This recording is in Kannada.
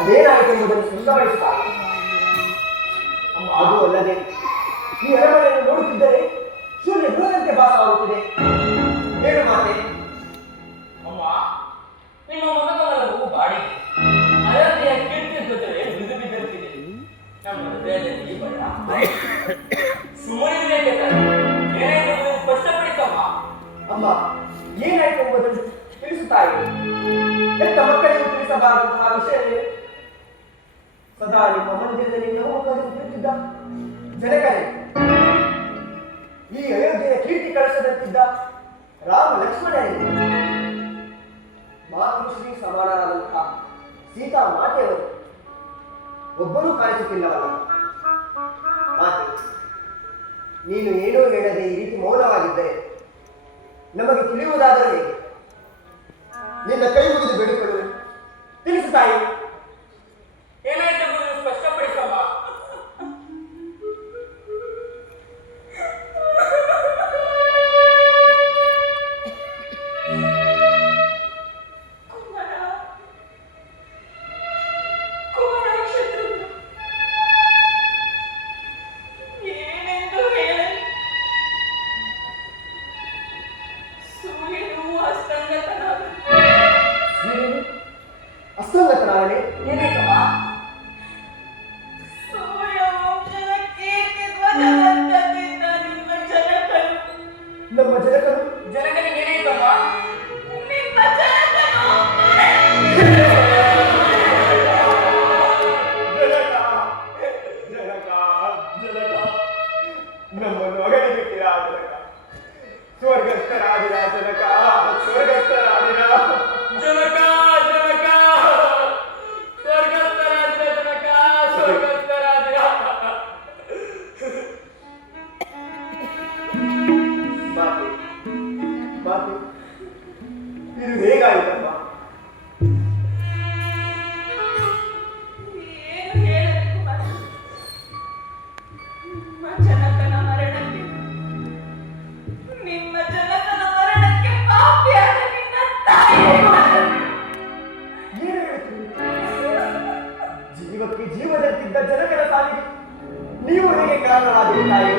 ಅದೇನಾಯಿತು ಎಂಬುದನ್ನು ಸ್ಪಷ್ಟಪಡಿಸುತ್ತಾರೆ. ಅದು ಅಲ್ಲದೆ ಈ ಅರಮನೆಯನ್ನು ನೋಡುತ್ತಿದ್ದರೆ ಶೂನ್ಯ ಗೃಹದಂತೆ ಭಾಸವಾಗುತ್ತಿದೆ. ಏನು ಮಾತೆ? ಅಮ್ಮ, ನಿಮ್ಮ ಮನಕಮಲವು ಬಾಡಿಗೆ ಅಯೋಧ್ಯೆಯ ಕೀರ್ತಿ ಧ್ವಜವೇ ಬಿದ್ದು ಬಿದ್ದಿರುತ್ತಿದೆ. ನಮ್ಮ ಹೃದಯದಲ್ಲಿ ಭಯ ಸುಮ್ಮನಿರಬೇಕೆ ಏನಾಯ್ತು ಸ್ಪಷ್ಟಪಡಿಸಮ್ಮ. ಅಮ್ಮ, ಏನಾಯ್ತು ಎಂಬುದನ್ನು ತಿಳಿಸುತ್ತಾರೆ. ಹೆತ್ತ ಮಕ್ಕಳಿಗೂ ತಿಳಿಸಬಾರದಂತಹ ವಿಷಯವೇ. ಸದಾ ನಿಮ್ಮ ಮಂದಿರದಲ್ಲಿ ನೋವು ಕಲಿಸುತ್ತಿದ್ದ ಜನಕರೇ, ಈ ಅಯೋಧ್ಯೆಯ ಕೀರ್ತಿ ಕಳಿಸದಂತಿದ್ದ ರಾಮ ಲಕ್ಷ್ಮಣರೇ, ಮಾತೃಶ್ರೀ ಸಮಾನರಾದಂತಹ ಸೀತಾ ಮಾತೆಯವರು ಒಬ್ಬರೂ ಕಾಣಿಸುತ್ತಿಲ್ಲವಲ್ಲ. ಮಾತೆ, ನೀನು ಏನೂ ಹೇಳದೆ ಈ ರೀತಿ ಮೌನವಾಗಿದ್ದರೆ ನಮಗೆ ತಿಳಿಯುವುದಾದರೆ ಹೇಗೆ? ನಿನ್ನ ಕೈ ಮುಗಿದು ಬೇಡಿಕೊಳ್ಳುವೆ. ತಿಳಿಸು ತಾಯಿ, ಏನಾಯ್ತು ಸ್ಪಷ್ಟಪಡಿಸಮ್ಮ. ಅಸ್ತಂಗತನಾಗಲೇ ಏನಾಯ್ತಮ್ಮ? ನಮ್ಮ ಜನಕರು ಜನಕನಿಗೆ ಏನಾಯ್ತಮ್ಮ? ನಮ್ಮನ್ನು ಅಗಲಿಬಿಟ್ಟಿರಾ ಜನಕ? ಸ್ವರ್ಗಸ್ಥರಾದಿರ ಜನಕ, ಸ್ವರ್ಗಸ್ಥರಾದಿರ ಜನಕ ಜನಕ ಸ್ವರ್ಗಸ್ಥರಾದಿರ ಜನಕ ಸ್ವರ್ಗಸ್ಥರಾದಿರ. ಮಾತೆ ಮಾತೆ, ಇದು ಹೇಗಾಯಿತಮ್ಮ? ಏನು ಹೇಳಬೇಕು ಮಾತು? ನಿಮ್ಮ ಜನಕನ ಮರಣಕ್ಕೆ ಪಾಪಿಯಾದ ನಿನ್ನ ತಾಯಿ ಏನು ಹೇಳುತ್ತೀರಿ? ಜೀವಕ್ಕೆ ಜೀವದಂತಿದ್ದ ಜನಕರ ಸಾಲಿಗೆ ನೀವು ಹೇಗೆ ಕಾರಣರಾದಿರಿ ತಾಯಿ?